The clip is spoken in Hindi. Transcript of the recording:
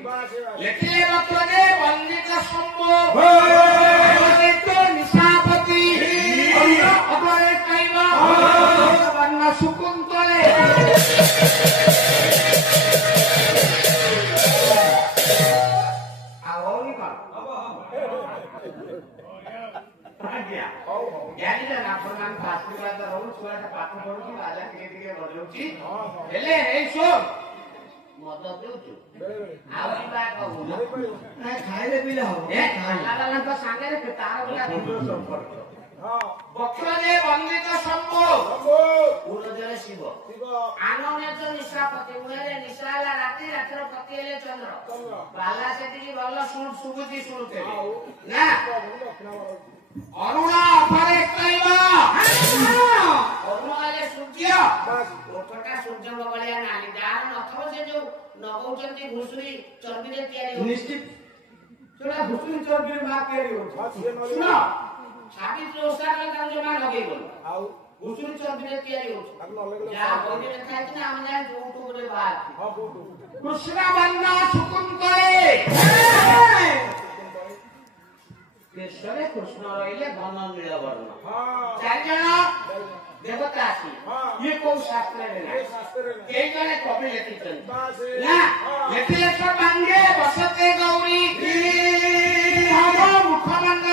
लेखिले रत्ने वंदित शंभो निशापति अगरे कैवा वर्ण सुकुंतले आवोनी का ज्ञानी ना प्रणाम शास्त्री का रोज सुबह पाठ पढुची राजा के बजौची हेले हे सो मद पिउछु आवई बा कहू ना खाइले पिले हो ए लाला तो सांगे रे तार बोला दूर संपर्क हां बक्षले वंदित शंभो उरजरे शिव आनने तो निशापति उहेरे निशाला राती रात्र पतिले चंद्र बाला सेठी की बल्ला सुन सुबुजी सुनते ना अरुणा अफरे कैवा अरुणाले सूर्य ओठटा सूर्य बगलिया नाली दार अथवा से जो नगौचंती घुसुरी चर्बी रे तयारी निश्चित सुना घुसुरी चर्बी रे मां तयारी हो सुना साबित्री ओसार ला काम जो मां लगे बोल आउ घुसुरी चर्बी रे तयारी हो या बोली रे खाइ कि हम जाय यूट्यूब रे बात हां कृष्ण वन्ना सुकुंतले कृष्ण कृष्ण रहिले घन नील वर्ण चार जन देवता आसी ये को शास्त्र रे ना ये जने कवि लिखिछन ना लिखिले सब बांगे बसते गौरी हम मुखमंड